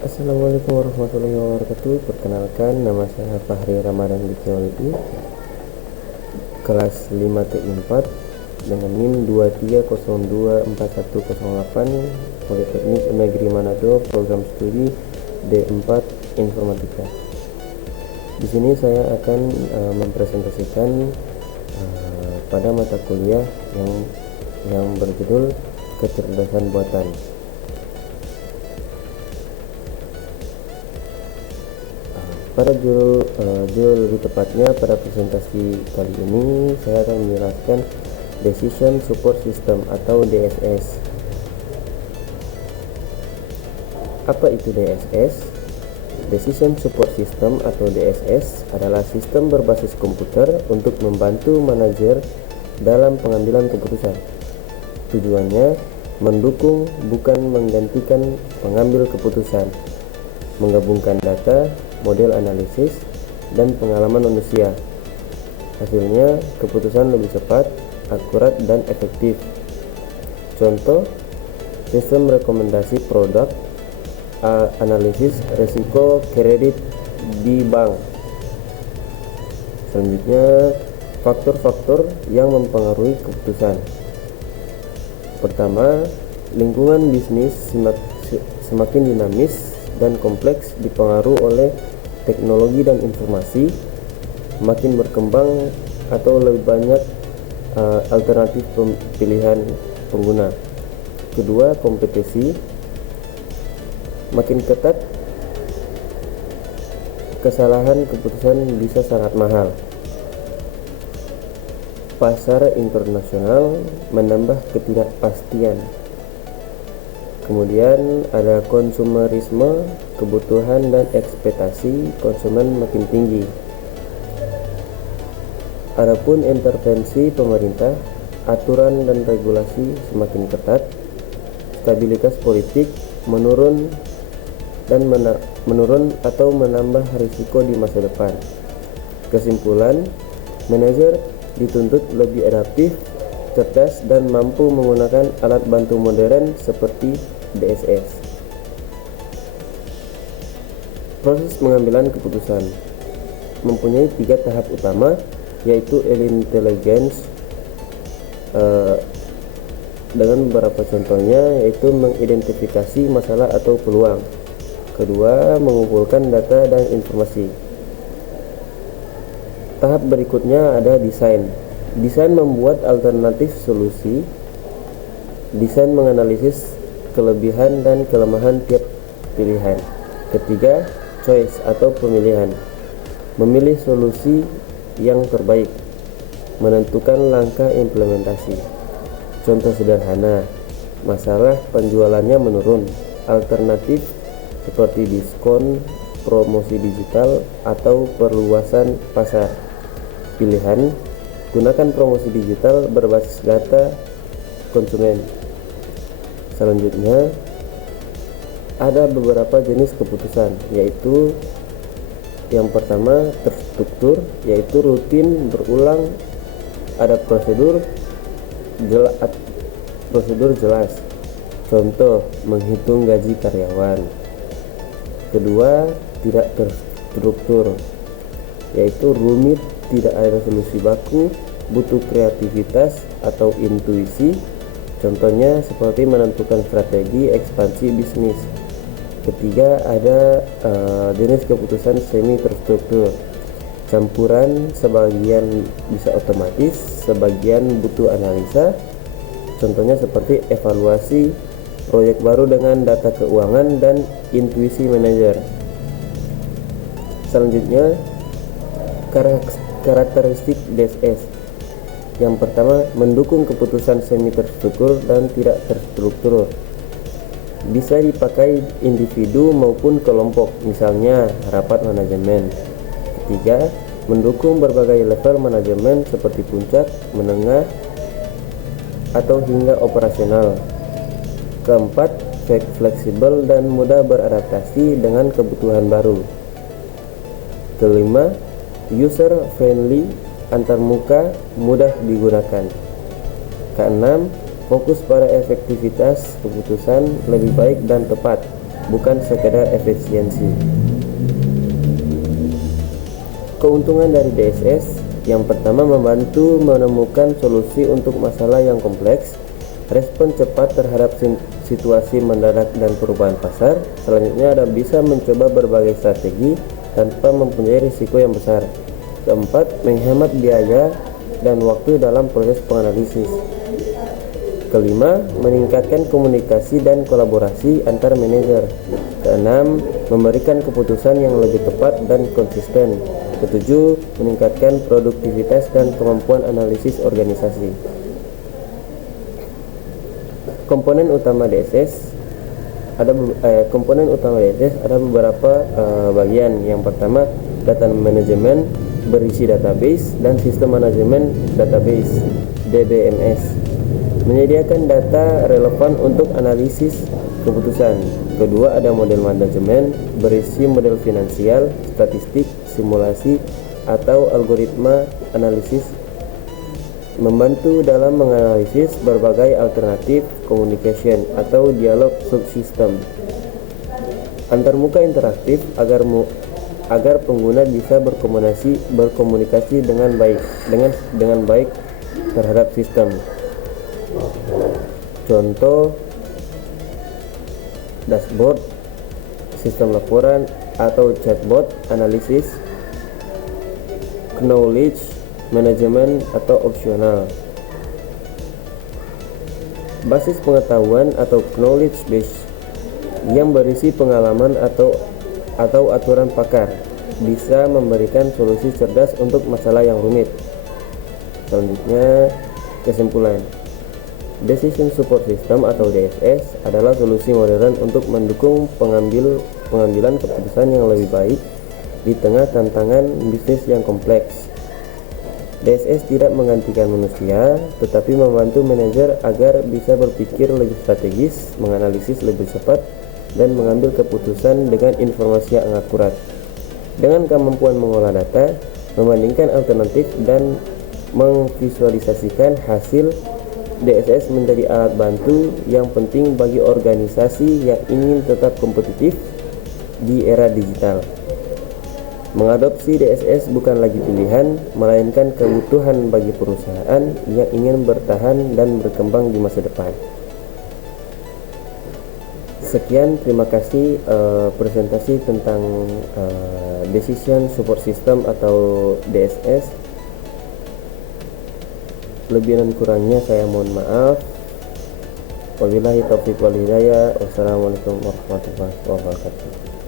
Assalamualaikum warahmatullahi wabarakatuh. Perkenalkan, nama saya Fahri Ramadan Bikyoli, kelas 5T4 dengan NIM 23024108, Politeknik Negeri Manado, program studi D4 Informatika. Di sini saya akan mempresentasikan pada mata kuliah yang berjudul kecerdasan buatan. Pada judul lebih tepatnya, pada presentasi kali ini saya akan menjelaskan Decision Support System atau DSS. Apa itu DSS? Decision Support System atau DSS adalah sistem berbasis komputer untuk membantu manajer dalam pengambilan keputusan. Tujuannya mendukung, bukan menggantikan pengambil keputusan, menggabungkan data, model analisis, dan pengalaman manusia. Hasilnya, keputusan lebih cepat, akurat, dan efektif. Contoh, sistem rekomendasi produk, analisis resiko kredit di bank. Selanjutnya, faktor-faktor yang mempengaruhi keputusan. Pertama, lingkungan bisnis semakin dinamis dan kompleks dipengaruhi oleh teknologi dan informasi, makin berkembang atau lebih banyak alternatif pilihan pengguna. Kedua, kompetisi makin ketat, kesalahan keputusan bisa sangat mahal. Pasar internasional menambah ketidakpastian. Kemudian ada konsumerisme, kebutuhan dan ekspektasi konsumen makin tinggi. Adapun intervensi pemerintah, aturan dan regulasi semakin ketat, stabilitas politik menurun atau menambah risiko di masa depan. Kesimpulan, manajer dituntut lebih adaptif, cerdas, dan mampu menggunakan alat bantu modern seperti DSS. Proses pengambilan keputusan mempunyai 3 tahap utama, yaitu intelligence dengan beberapa contohnya, yaitu mengidentifikasi masalah atau peluang. Kedua, mengumpulkan data dan informasi. Tahap berikutnya ada desain. Desain membuat alternatif solusi. Desain menganalisis kelebihan dan kelemahan tiap pilihan. Ketiga, choice atau pemilihan. Memilih solusi yang terbaik. Menentukan langkah implementasi. Contoh sederhana, masalah penjualannya menurun. Alternatif seperti diskon, promosi digital, atau perluasan pasar. Pilihan, gunakan promosi digital berbasis data konsumen. Selanjutnya, ada beberapa jenis keputusan, yaitu yang pertama terstruktur, yaitu rutin, berulang, ada prosedur jelas. Contoh, menghitung gaji karyawan. Kedua, tidak terstruktur, yaitu rumit, tidak ada solusi baku, butuh kreativitas atau intuisi. Contohnya seperti menentukan strategi ekspansi bisnis. Ketiga, ada jenis keputusan semi terstruktur, campuran, sebagian bisa otomatis, sebagian butuh analisa. Contohnya seperti evaluasi proyek baru dengan data keuangan dan intuisi manajer. Selanjutnya, karakteristik DSS. Yang pertama, mendukung keputusan semi terstruktur dan tidak terstruktur. Bisa dipakai individu maupun kelompok, misalnya rapat manajemen. Ketiga, mendukung berbagai level manajemen seperti puncak, menengah, atau hingga operasional. Keempat, fleksibel dan mudah beradaptasi dengan kebutuhan baru. Kelima, user friendly, antarmuka, mudah digunakan. Keenam, fokus pada efektivitas keputusan lebih baik dan tepat. bukan sekedar efisiensi. Keuntungan dari DSS yang pertama, membantu menemukan solusi untuk masalah yang kompleks, respon cepat terhadap situasi mendadak dan perubahan pasar. Selanjutnya, ada bisa mencoba berbagai strategi tanpa mempunyai risiko yang besar. Keempat, menghemat biaya dan waktu dalam proses penganalisis. Kelima, meningkatkan komunikasi dan kolaborasi antar manajer. Keenam, memberikan keputusan yang lebih tepat dan konsisten. Ketujuh, meningkatkan produktivitas dan kemampuan analisis organisasi. Komponen utama DSS ada beberapa bagian. Yang pertama, data manajemen berisi database dan sistem manajemen database (DBMS), menyediakan data relevan untuk analisis keputusan. Kedua, ada model manajemen berisi model finansial, statistik, simulasi, atau algoritma analisis, membantu dalam menganalisis berbagai alternatif communication atau dialog subsistem antarmuka interaktif agar pengguna bisa berkomunikasi dengan baik terhadap sistem. Contoh, dashboard, sistem laporan atau chatbot analisis, knowledge management atau opsional. Basis pengetahuan atau knowledge base yang berisi pengalaman atau aturan pakar bisa memberikan solusi cerdas untuk masalah yang rumit. Selanjutnya, kesimpulan. Decision Support System atau DSS adalah solusi modern untuk mendukung pengambilan keputusan yang lebih baik di tengah tantangan bisnis yang kompleks. DSS tidak menggantikan manusia, tetapi membantu manajer agar bisa berpikir lebih strategis, menganalisis lebih cepat, dan mengambil keputusan dengan informasi yang akurat. Dengan kemampuan mengolah data, membandingkan alternatif, dan memvisualisasikan hasil, DSS menjadi alat bantu yang penting bagi organisasi yang ingin tetap kompetitif di era digital. Mengadopsi DSS bukan lagi pilihan, melainkan kebutuhan bagi perusahaan yang ingin bertahan dan berkembang di masa depan. Sekian, terima kasih presentasi tentang Decision Support System atau DSS. Lebih dan kurangnya saya mohon maaf. Wabillahi taufiq wal hidayah. Wassalamualaikum warahmatullahi wabarakatuh.